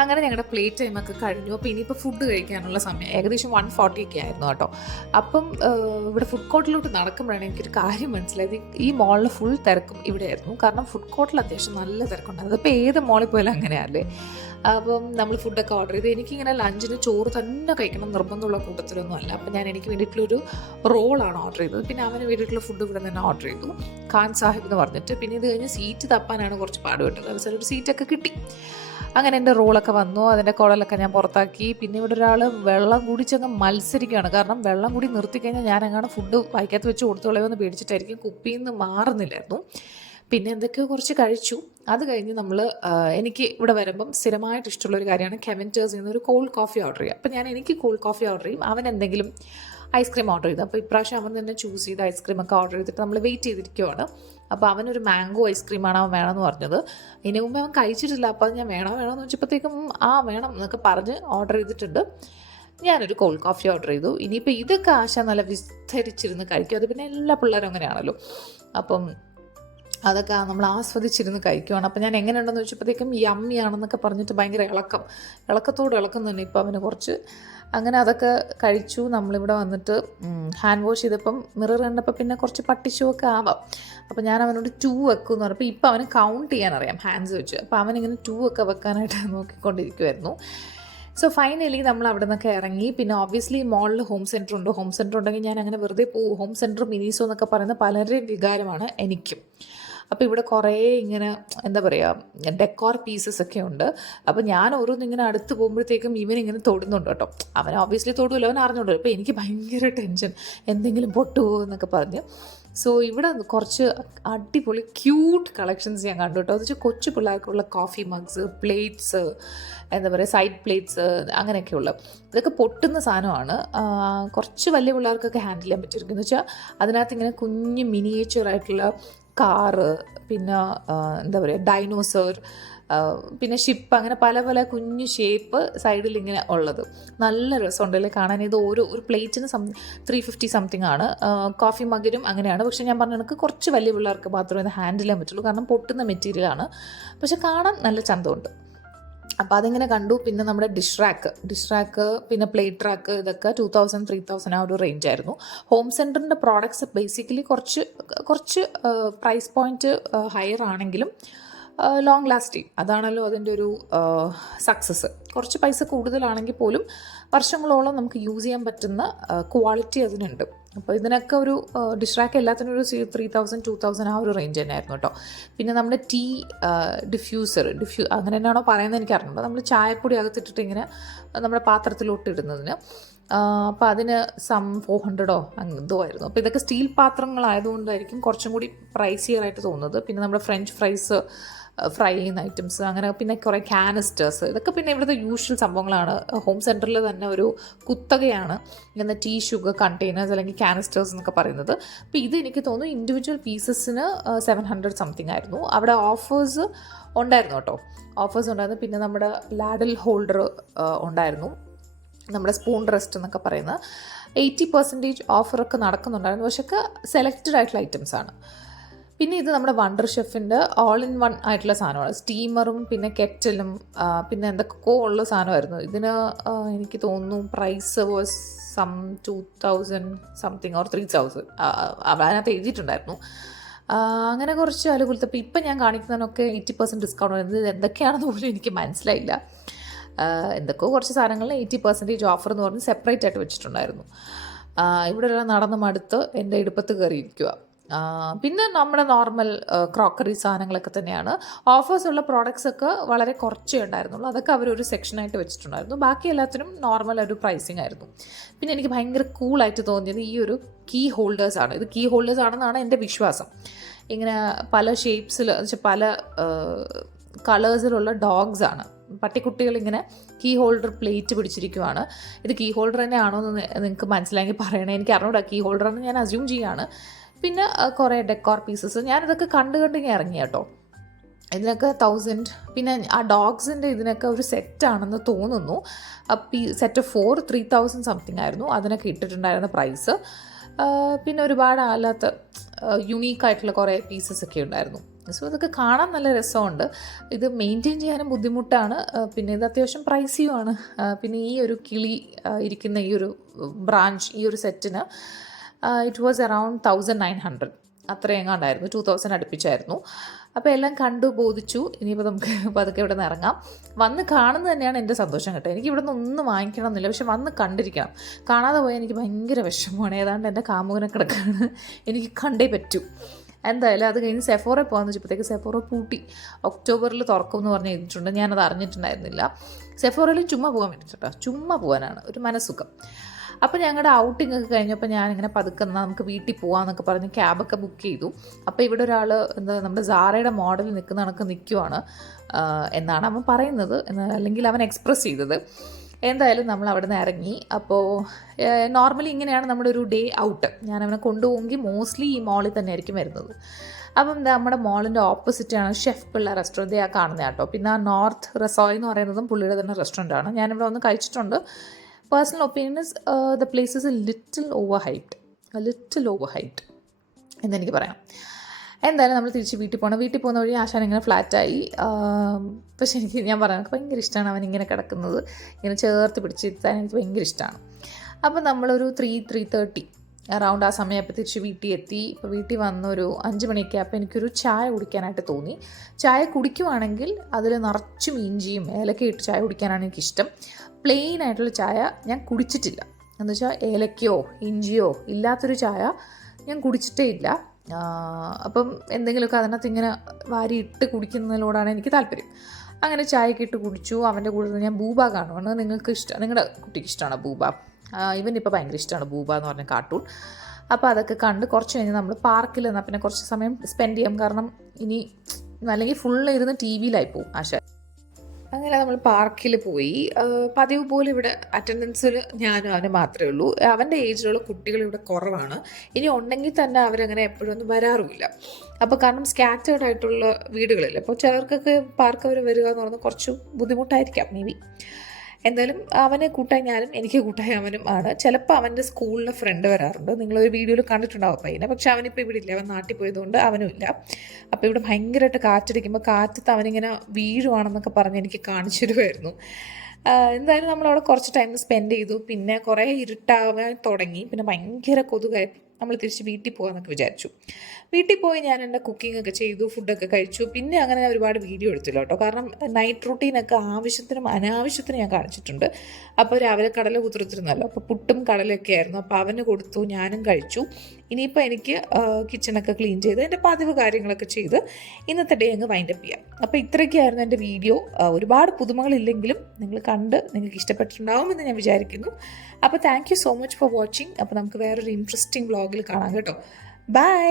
അങ്ങനെ ഞങ്ങളുടെ പ്ലേ ടൈമൊക്കെ കഴിഞ്ഞു. അപ്പോൾ ഇനിയിപ്പോൾ ഫുഡ് കഴിക്കാനുള്ള സമയം ഏകദേശം 1:40 ഒക്കെ ആയിരുന്നു കേട്ടോ. അപ്പം ഇവിടെ ഫുഡ് കോർട്ടിലോട്ട് നടക്കുമ്പോഴാണ് എനിക്കൊരു കാര്യം മനസ്സിലായത്. ഈ മോളിൽ ഫുൾ തിരക്കും ഇവിടെയായിരുന്നു. കാരണം ഫുഡ് കോർട്ടിൽ അത്യാവശ്യം നല്ല തിരക്കുണ്ടായിരുന്നു. അപ്പോൾ ഏത് മോളിൽ പോയാലും അങ്ങനെയല്ലേ. അപ്പം നമ്മൾ ഫുഡൊക്കെ ഓർഡർ ചെയ്ത്, എനിക്കിങ്ങനെ ലഞ്ചിന് ചോറ് തന്നെ കഴിക്കണം നിർബന്ധമുള്ള കൂട്ടത്തിലൊന്നും അല്ല. അപ്പം ഞാൻ എനിക്ക് വേണ്ടിയിട്ടുള്ളൊരു റോളാണ് ഓർഡർ ചെയ്തത്. പിന്നെ അവന് വേണ്ടിയിട്ടുള്ള ഫുഡ് ഇവിടെ തന്നെ ഓർഡർ ചെയ്തു, ഖാൻ സാഹിബ് എന്ന് പറഞ്ഞിട്ട്. പിന്നെ ഇത് കഴിഞ്ഞ് സീറ്റ് തപ്പാനാണ് കുറച്ച് പാടുപെട്ടത്. അവസരം ഒരു സീറ്റൊക്കെ കിട്ടി. അങ്ങനെ എൻ്റെ റോളൊക്കെ വന്നു, അതിൻ്റെ കുഴലൊക്കെ ഞാൻ പുറത്താക്കി. പിന്നെ ഇവിടെ ഒരാൾ വെള്ളം കുടിച്ചങ്ങ് മത്സരിക്കുകയാണ്. കാരണം വെള്ളം കൂടി നിർത്തിക്കഴിഞ്ഞാൽ ഞാൻ അങ്ങനെ ഫുഡ് വായിക്കകത്ത് വെച്ച് കൊടുത്തോളേന്ന് പേടിച്ചിട്ടായിരിക്കും കുപ്പിയിൽ നിന്ന് മാറുന്നില്ലായിരുന്നു. പിന്നെ എന്തൊക്കെയോ കുറച്ച് കഴിച്ചു. അത് കഴിഞ്ഞ് എനിക്ക് ഇവിടെ വരുമ്പം സ്ഥിരമായിട്ട് ഇഷ്ടമുള്ളൊരു കാര്യമാണ് കെവൻറ്റേഴ്സിൽ നിന്ന് ഒരു കോൾഡ് കോഫി ഓർഡർ ചെയ്യുക. അപ്പോൾ എനിക്ക് കോൾഡ് കോഫി ഓർഡർ ചെയ്യും, അവൻ എന്തെങ്കിലും ഐസ്ക്രീം ഓർഡർ ചെയ്തു. അപ്പോൾ ഇപ്രാവശ്യം അവൻ തന്നെ ചൂസ് ചെയ്ത് ഐസ്ക്രീമൊക്കെ ഓർഡർ ചെയ്തിട്ട് നമ്മൾ വെയിറ്റ് ചെയ്തിരിക്കുവാണ്. അപ്പോൾ അവനൊരു മാംഗോ ഐസ്ക്രീമാണ് അവൻ വേണമെന്ന് പറഞ്ഞത്. ഇതിന് മുമ്പേ അവൻ കഴിച്ചിട്ടില്ല. അപ്പോൾ അത് ഞാൻ വേണമെന്ന് വെച്ചപ്പോഴത്തേക്കും വേണം എന്നൊക്കെ പറഞ്ഞ് ഓർഡർ ചെയ്തിട്ടുണ്ട്. ഞാനൊരു കോൾഡ് കോഫി ഓർഡർ ചെയ്തു. ഇനിയിപ്പോൾ ഇതൊക്കെ ആശ നല്ല വിസ്തരിച്ചിരുന്ന് കഴിക്കും. അത് പിന്നെ എല്ലാ പിള്ളേരും അങ്ങനെയാണല്ലോ. അപ്പം അതൊക്കെ നമ്മൾ ആസ്വദിച്ചിരുന്ന് കഴിക്കുവാണ്. അപ്പോൾ ഞാൻ എങ്ങനെയുണ്ടെന്ന് വെച്ചപ്പോഴത്തേക്കും യമ്മിയാണെന്നൊക്കെ പറഞ്ഞിട്ട് ഭയങ്കര ഇളക്കം തന്നെ ഇപ്പോൾ അവന് കുറച്ച്. അങ്ങനെ അതൊക്കെ കഴിച്ചു. നമ്മളിവിടെ വന്നിട്ട് ഹാൻഡ് വാഷ് ചെയ്തപ്പം മിറർ കണ്ടപ്പോൾ പിന്നെ കുറച്ച് പട്ടിഷുവൊക്കെ ആവാം. അപ്പോൾ ഞാൻ അവനോട് 2 വെക്കുമെന്ന് പറഞ്ഞപ്പോൾ ഇപ്പോൾ അവന് കൗണ്ട് ചെയ്യാനറിയാം ഹാൻഡ്സ് വെച്ച്. അപ്പോൾ അവനിങ്ങനെ 2 ഒക്കെ വെക്കാനായിട്ട് നോക്കിക്കൊണ്ടിരിക്കുമായിരുന്നു. സോ ഫൈനലി നമ്മൾ അവിടെ നിന്നൊക്കെ ഇറങ്ങി. പിന്നെ ഓബ്വിയസ്ലി മോളിൽ ഹോം സെൻറ്റർ ഉണ്ട്. ഹോം സെൻറ്റർ ഉണ്ടെങ്കിൽ ഞാൻ അങ്ങനെ വെറുതെ പോകും. ഹോം സെൻറ്റർ മിനീസോ എന്നൊക്കെ പറയുന്ന പലരുടെയും വികാരമാണ് എനിക്കും. അപ്പോൾ ഇവിടെ കുറേ ഇങ്ങനെ എന്താ പറയുക ഡെക്കോർ പീസസ് ഒക്കെ ഉണ്ട്. അപ്പോൾ ഞാൻ ഓരോന്നും ഇങ്ങനെ അടുത്ത് പോകുമ്പോഴത്തേക്കും ഇവനിങ്ങനെ തൊടുന്നുണ്ട് കേട്ടോ. അവൻ ഓബ്വിയസ്ലി തൊടുമല്ലോ, അവൻ അറിഞ്ഞുകൊണ്ടല്ലോ. അപ്പോൾ എനിക്ക് ഭയങ്കര ടെൻഷൻ, എന്തെങ്കിലും പൊട്ടുപോകുമോ എന്നൊക്കെ പറഞ്ഞ്. സോ ഇവിടെ കുറച്ച് അടിപൊളി ക്യൂട്ട് കളക്ഷൻസ് ഞാൻ കണ്ടു കേട്ടോ. അത് വെച്ചാൽ കൊച്ചു പിള്ളേർക്കുള്ള കോഫി മഗ്സ്, പ്ലേറ്റ്സ്, എന്താ പറയുക സൈഡ് പ്ലേറ്റ്സ്, അങ്ങനെയൊക്കെയുള്ള ഇതൊക്കെ പൊട്ടുന്ന സാധനമാണ്. കുറച്ച് വലിയ പിള്ളേർക്കൊക്കെ ഹാൻഡിൽ ചെയ്യാൻ പറ്റിയിരിക്കും. എന്ന് വെച്ചാൽ അതിനകത്ത് ഇങ്ങനെ കുഞ്ഞ് മിനിയേച്ചറായിട്ടുള്ള കാറ്, പിന്നെ എന്താ പറയുക ഡൈനോസർ, പിന്നെ ഷിപ്പ്, അങ്ങനെ പല പല കുഞ്ഞു ഷേപ്പ് സൈഡിൽ ഇങ്ങനെ ഉള്ളത് നല്ല രസമുണ്ടല്ലേ കാണാൻ. ഇത് ഒരു പ്ലേറ്റിന് 350 സംതിങ് ആണ്. കോഫി മഗിനും അങ്ങനെയാണ്. പക്ഷേ ഞാൻ പറഞ്ഞ കണക്ക് കുറച്ച് വലിയ പിള്ളേർക്ക് മാത്രമേ ഇത് ഹാൻഡിൽ ചെയ്യാൻ പറ്റുള്ളൂ, കാരണം പൊട്ടുന്ന മെറ്റീരിയലാണ്. പക്ഷെ കാണാൻ നല്ല ചന്തമുണ്ട്. അപ്പോൾ അതിങ്ങനെ കണ്ടു. പിന്നെ നമ്മുടെ ഡിഷ് റാക്ക്, പിന്നെ പ്ലേറ്റ് റാക്ക്, ഇതൊക്കെ 2000 3000 ആ ഒരു റേഞ്ച് ആയിരുന്നു. ഹോം സെൻറ്ററിൻ്റെ പ്രോഡക്ട്സ് ബേസിക്കലി കുറച്ച് പ്രൈസ് പോയിൻറ്റ് ഹയർ ആണെങ്കിലും ലോങ് ലാസ്റ്റിംഗ്, അതാണല്ലോ അതിൻ്റെ ഒരു സക്സസ്. കുറച്ച് പൈസ കൂടുതലാണെങ്കിൽ പോലും വർഷങ്ങളോളം നമുക്ക് യൂസ് ചെയ്യാൻ പറ്റുന്ന ക്വാളിറ്റി അതിനുണ്ട്. അപ്പോൾ ഇതിനൊക്കെ ഒരു ഡിഷ് റാക്ക് എല്ലാത്തിനും ഒരു 3000 2000 ആ ഒരു റേഞ്ച് തന്നെയായിരുന്നു കേട്ടോ. പിന്നെ നമ്മുടെ ടീ ഡിഫ്യൂസർ അങ്ങനെ തന്നെയാണോ പറയുന്നത് എനിക്ക് അറിഞ്ഞിട്ടുണ്ടോ, നമ്മൾ ചായപ്പൊടി അകത്തിട്ടിട്ട് ഇങ്ങനെ നമ്മുടെ പാത്രത്തിലോട്ട് ഇടുന്നതിന്. അപ്പോൾ അതിന് 400 എന്തോ ആയിരുന്നു. അപ്പോൾ ഇതൊക്കെ സ്റ്റീൽ പാത്രങ്ങളായതുകൊണ്ടായിരിക്കും കുറച്ചും കൂടി പ്രൈസിയറായിട്ട് തോന്നുന്നത്. പിന്നെ നമ്മുടെ ഫ്രഞ്ച് ഫ്രൈസ് ഫ്രൈ ചെയ്യുന്ന ഐറ്റംസ്, അങ്ങനെ പിന്നെ കുറേ കാനിസ്റ്റേഴ്സ്, ഇതൊക്കെ പിന്നെ ഇവിടുത്തെ യൂഷ്വൽ സംഭവങ്ങളാണ്. ഹോം സെൻറ്ററിൽ തന്നെ ഒരു കുത്തകയാണ് ഇങ്ങനെ ടീ ഷുഗർ കണ്ടെയ്നേഴ്സ് അല്ലെങ്കിൽ കാനിസ്റ്റേഴ്സ് എന്നൊക്കെ പറയുന്നത്. അപ്പോൾ ഇത് എനിക്ക് തോന്നുന്നു ഇൻഡിവിജ്വൽ പീസസിന് 700 സംതിങ് ആയിരുന്നു. അവിടെ ഓഫേഴ്സ് ഉണ്ടായിരുന്നു കേട്ടോ, ഓഫേഴ്സ് ഉണ്ടായിരുന്നു. പിന്നെ നമ്മുടെ ലാഡൽ ഹോൾഡർ ഉണ്ടായിരുന്നു, നമ്മുടെ സ്പൂൺ റെസ്റ്റ് എന്നൊക്കെ പറയുന്ന 80% ഓഫറൊക്കെ നടക്കുന്നുണ്ടായിരുന്നു. പക്ഷേ ഒക്കെ സെലക്റ്റഡ് ആയിട്ടുള്ള ഐറ്റംസാണ്. പിന്നെ ഇത് നമ്മുടെ വണ്ടർ ഷെഫിൻ്റെ ഓൾ ഇൻ വൺ ആയിട്ടുള്ള സാധനമാണ്. സ്റ്റീമറും പിന്നെ കെറ്റലും പിന്നെ എന്തൊക്കെയോ ഉള്ള സാധനമായിരുന്നു. ഇതിന് എനിക്ക് തോന്നുന്നു പ്രൈസ് വാസ് 2000 സംതിങ് ഓർ 3000 അതിനകത്ത് എഴുതിയിട്ടുണ്ടായിരുന്നു. അങ്ങനെ കുറച്ച് അനുകൂലത്തെ. അപ്പോൾ ഇപ്പം ഞാൻ കാണിക്കുന്നതിനൊക്കെ 80% ഡിസ്കൗണ്ട് വരുന്നത്. ഇത് എന്തൊക്കെയാണെന്ന് പോലും എനിക്ക് മനസ്സിലായില്ല. എന്തൊക്കെയോ കുറച്ച് സാധനങ്ങളിൽ 80% ഓഫർ എന്ന് പറഞ്ഞ് സെപ്പറേറ്റ് ആയിട്ട് വെച്ചിട്ടുണ്ടായിരുന്നു. ഇവിടെ എല്ലാം നടന്ന് മടുത്ത് എൻ്റെ ഇടുപ്പത്ത് കയറിയിരിക്കുക. പിന്നെ നമ്മുടെ നോർമൽ ക്രോക്കറി സാധനങ്ങളൊക്കെ തന്നെയാണ്. ഓഫേഴ്സുള്ള പ്രോഡക്ട്സൊക്കെ വളരെ കുറച്ചേ ഉണ്ടായിരുന്നുള്ളൂ. അതൊക്കെ അവരൊരു സെക്ഷനായിട്ട് വെച്ചിട്ടുണ്ടായിരുന്നു. ബാക്കി എല്ലാത്തിനും നോർമൽ ഒരു പ്രൈസിങ് ആയിരുന്നു. പിന്നെ എനിക്ക് ഭയങ്കര കൂളായിട്ട് തോന്നിയത് ഈ ഒരു കീ ഹോൾഡേഴ്സാണ്. ഇത് കീ ഹോൾഡേഴ്സ് ആണെന്നാണ് എൻ്റെ വിശ്വാസം. ഇങ്ങനെ പല ഷേപ്സിൽ വെച്ചാൽ പല കളേഴ്സിലുള്ള ഡോഗ്സാണ്, പട്ടിക്കുട്ടികളിങ്ങനെ കീ ഹോൾഡർ പ്ലേറ്റ് പിടിച്ചിരിക്കുവാണ്. ഇത് കീ ഹോൾഡർ തന്നെ ആണോ എന്ന് നിങ്ങൾക്ക് മനസ്സിലായെങ്കിൽ പറയണേ. എനിക്ക് അറിഞ്ഞൂടാ, കീ ഹോൾഡറാണെന്ന് ഞാൻ അസ്യൂം ചെയ്യാണ്. പിന്നെ കുറേ ഡെക്കോർ പീസസ് ഞാനിതൊക്കെ കണ്ട് ഇങ്ങനെ ഇറങ്ങി കേട്ടോ. ഇതിനൊക്കെ 1000. പിന്നെ ആ ഡോഗ്സിൻ്റെ ഇതിനൊക്കെ ഒരു സെറ്റാണെന്ന് തോന്നുന്നു. സെറ്റ് ഓഫ് 4 3000 സംതിങ് ആയിരുന്നു അതിനൊക്കെ ഇട്ടിട്ടുണ്ടായിരുന്ന പ്രൈസ്. പിന്നെ ഒരുപാട് അല്ലാത്ത യുണീക്കായിട്ടുള്ള കുറേ പീസസ് ഒക്കെ ഉണ്ടായിരുന്നു. സോ ഇതൊക്കെ കാണാൻ നല്ല രസമുണ്ട്. ഇത് മെയിൻറ്റെയിൻ ചെയ്യാനും ബുദ്ധിമുട്ടാണ്. പിന്നെ ഇത് അത്യാവശ്യം പ്രൈസിയുമാണ്. പിന്നെ ഈ ഒരു കിളി ഇരിക്കുന്ന ഈ ഒരു ബ്രാഞ്ച്, ഈ ഒരു സെറ്റിന് ഇറ്റ് വാസ് അറൗണ്ട് 1900 അത്രയെങ്ങാണ്ടായിരുന്നു. 2000 അടുപ്പിച്ചായിരുന്നു. അപ്പോൾ എല്ലാം കണ്ടു ബോധിച്ചു. ഇനിയിപ്പോൾ നമുക്ക് പതുക്കെ ഇവിടെ നിന്ന് ഇറങ്ങാം. വന്ന് കാണുന്നത് തന്നെയാണ് എൻ്റെ സന്തോഷം കേട്ടോ. എനിക്ക് ഇവിടെ നിന്ന് ഒന്നും വാങ്ങിക്കണം എന്നില്ല, പക്ഷെ വന്ന് കണ്ടിരിക്കണം. കാണാതെ പോയാൽ എനിക്ക് ഭയങ്കര വിഷമമാണ്. ഏതാണ്ട് എൻ്റെ കാമുകനെ കിടക്കാണ്, എനിക്ക് കണ്ടേ പറ്റൂ. എന്തായാലും അത് കഴിഞ്ഞ് സെഫോറയിൽ പോകാമെന്ന് വെച്ചപ്പോഴത്തേക്ക് സെഫോറ പൂട്ടി. ഒക്ടോബറിൽ തുറക്കുമെന്ന് പറഞ്ഞ് എഴുതിയിട്ടുണ്ട്. ഞാനത് അറിഞ്ഞിട്ടുണ്ടായിരുന്നില്ല. സെഫോറയിൽ ചുമ്മാ പോകാൻ വേണ്ടിയിട്ടോ, ചുമ്മാ പോകാനാണ് ഒരു മനസ്സുഖം. അപ്പോൾ ഞങ്ങളുടെ ഔട്ടിംഗ് ഒക്കെ കഴിഞ്ഞപ്പോൾ ഞാനിങ്ങനെ പതുക്കെ നമുക്ക് വീട്ടിൽ പോകാമെന്നൊക്കെ പറഞ്ഞ് ക്യാബൊക്കെ ബുക്ക് ചെയ്തു. അപ്പോൾ ഇവിടെ ഒരാൾ നമ്മുടെ സാറയുടെ മോഡൽ നിൽക്കുന്ന കണക്ക് നിൽക്കുവാണ് എന്നാണ് അവൻ പറയുന്നത്, അല്ലെങ്കിൽ അവൻ എക്സ്പ്രസ് ചെയ്തത്. എന്തായാലും നമ്മൾ അവിടെ നിന്ന് ഇറങ്ങി. അപ്പോൾ നോർമലി ഇങ്ങനെയാണ് നമ്മുടെ ഒരു ഡേ ഔട്ട്. ഞാൻ അവനെ കൊണ്ടുപോകുമെങ്കിൽ മോസ്റ്റ്ലി ഈ മോളിൽ തന്നെ ആയിരിക്കും വരുന്നത്. അപ്പം നമ്മുടെ മോളിൻ്റെ ഓപ്പോസിറ്റാണ് ഷെഫ് പിള്ള റെസ്റ്റോറൻറ്റ് ആ കാണുന്നത് കേട്ടോ. പിന്നെ ആ നോർത്ത് റെസോയ് എന്ന് പറയുന്നതും പുള്ളിയുടെ തന്നെ റെസ്റ്റോറൻറ്റാണ്. ഞാനിവിടെ വന്ന് കഴിച്ചിട്ടുണ്ട്. Personal opinion is the place is A little over hyped എന്നെനിക്ക് പറയാം. എന്തായാലും നമ്മൾ തിരിച്ച് വീട്ടിൽ പോകുന്ന വഴി ആശാൻ ഇങ്ങനെ ഫ്ലാറ്റായി. പക്ഷെ ഞാൻ പറയാം, എനിക്ക് ഭയങ്കര ഇഷ്ടമാണ് അവനിങ്ങനെ കിടക്കുന്നത്, ഇങ്ങനെ ചേർത്ത് പിടിച്ചിരുത്താൻ എനിക്ക് ഭയങ്കര ഇഷ്ടമാണ്. അപ്പം നമ്മളൊരു 3:30 അറൗണ്ട് ആ സമയപ്പോൾ തിരിച്ച് വീട്ടിൽ എത്തി. ഇപ്പോൾ വീട്ടിൽ വന്നൊരു 5 മണിയൊക്കെ അപ്പോൾ എനിക്കൊരു ചായ കുടിക്കാനായിട്ട് തോന്നി. ചായ കുടിക്കുവാണെങ്കിൽ അതിൽ നിറച്ചും ഇഞ്ചിയും ഏലക്ക ഇട്ട് ചായ കുടിക്കാനാണ് എനിക്കിഷ്ടം. പ്ലെയിൻ ആയിട്ടുള്ള ചായ ഞാൻ കുടിച്ചിട്ടില്ല. എന്ന് വെച്ചാൽ ഏലക്കയോ ഇഞ്ചിയോ ഇല്ലാത്തൊരു ചായ ഞാൻ കുടിച്ചിട്ടേ ഇല്ല. അപ്പം എന്തെങ്കിലുമൊക്കെ അതിനകത്ത് ഇങ്ങനെ വാരി ഇട്ട് കുടിക്കുന്നതിനോടാണ് എനിക്ക് താല്പര്യം. അങ്ങനെ ചായയൊക്കെ ഇട്ട് കുടിച്ചു. അവൻ്റെ കൂടെ ഞാൻ ബൂബ കാണുവാണ്. നിങ്ങൾക്ക് ഇഷ്ടം, നിങ്ങളുടെ കുട്ടിക്ക് ഇഷ്ടമാണ് ബൂബ. ഇവനിപ്പോൾ ഭയങ്കര ഇഷ്ടമാണ് ബൂബ എന്ന് പറഞ്ഞ കാർട്ടൂൺ. അപ്പോൾ അതൊക്കെ കണ്ട് കുറച്ച് കഴിഞ്ഞ് നമ്മൾ പാർക്കിൽ നിന്നാൽ പിന്നെ കുറച്ച് സമയം സ്പെൻഡ് ചെയ്യാം. കാരണം ഇനി അല്ലെങ്കിൽ ഫുള്ള് ഇരുന്ന് ടി വിയിലായി പോവും ആശ. അങ്ങനെ നമ്മൾ പാർക്കിൽ പോയി. പതിവ് പോലെ ഇവിടെ അറ്റൻഡൻസിൽ ഞാനും അവന് മാത്രമേ ഉള്ളൂ. അവൻ്റെ ഏജിലുള്ള കുട്ടികൾ ഇവിടെ കുറവാണ്. ഇനി ഉണ്ടെങ്കിൽ തന്നെ അവരങ്ങനെ എപ്പോഴും ഒന്നും വരാറുമില്ല. അപ്പോൾ കാരണം സ്കാറ്റേർഡ് ആയിട്ടുള്ള വീടുകളില്ല. അപ്പോൾ ചിലർക്കൊക്കെ പാർക്ക് അവർ വരിക എന്ന് പറഞ്ഞാൽ കുറച്ച് ബുദ്ധിമുട്ടായിരിക്കാം മേ ബി. എന്തായാലും അവനെ കൂട്ടായി ഞാനും എനിക്ക് കൂട്ടായി അവനും ആണ്. ചിലപ്പോൾ അവൻ്റെ സ്കൂളിലെ ഫ്രണ്ട് വരാറുണ്ട്. നിങ്ങളൊരു വീഡിയോയിൽ കണ്ടിട്ടുണ്ടാവും പയ്യനെ. പക്ഷെ അവനിപ്പോൾ ഇവിടെ ഇല്ല, അവൻ നാട്ടിൽ പോയതുകൊണ്ട് അവനും ഇല്ല. അപ്പോൾ ഇവിടെ ഭയങ്കരമായിട്ട് കാറ്റടിക്കുമ്പോൾ കാറ്റത്ത് അവനിങ്ങനെ വീഴുവാണെന്നൊക്കെ പറഞ്ഞ് എനിക്ക് കാണിച്ചു തരുമായിരുന്നു. എന്തായാലും നമ്മളവിടെ കുറച്ച് ടൈം സ്പെൻഡ് ചെയ്തു. പിന്നെ കുറേ ഇരുട്ടാവാൻ തുടങ്ങി. പിന്നെ ഭയങ്കര കൊതുകായി. നമ്മൾ തിരിച്ച് വീട്ടിൽ പോകാമെന്നൊക്കെ വിചാരിച്ചു. വീട്ടിൽ പോയി ഞാൻ എൻ്റെ കുക്കിംഗ് ഒക്കെ ചെയ്തു, ഫുഡൊക്കെ കഴിച്ചു. പിന്നെ അങ്ങനെ ഞാൻ ഒരുപാട് വീഡിയോ എടുത്തില്ല കേട്ടോ. കാരണം നൈറ്റ് റൂട്ടീനൊക്കെ ആവശ്യത്തിനും അനാവശ്യത്തിനും ഞാൻ കാണിച്ചിട്ടുണ്ട്. അപ്പോൾ രാവിലെ കടല കുതിർത്തിരുന്നല്ലോ, അപ്പോൾ പുട്ടും കടലൊക്കെ ആയിരുന്നു. അപ്പോൾ അവന് കൊടുത്തു, ഞാനും കഴിച്ചു. ഇനിയിപ്പോൾ എനിക്ക് കിച്ചണൊക്കെ ക്ലീൻ ചെയ്ത് എൻ്റെ പതിവ് കാര്യങ്ങളൊക്കെ ചെയ്ത് ഇന്നത്തെ ഡേ അങ്ങ് വൈൻഡപ്പ് ചെയ്യാം. അപ്പോൾ ഇത്രയൊക്കെയായിരുന്നു എൻ്റെ വീഡിയോ. ഒരുപാട് പുതുമകളില്ലെങ്കിലും നിങ്ങൾ കണ്ട് നിങ്ങൾക്ക് ഇഷ്ടപ്പെട്ടിട്ടുണ്ടാവുമെന്ന് ഞാൻ വിചാരിക്കുന്നു. അപ്പോൾ thank you so much for watching. അപ്പോൾ നമുക്ക് വേറൊരു ഇൻട്രസ്റ്റിംഗ് വ്ളോഗിൽ കാണാം കേട്ടോ. ബൈ.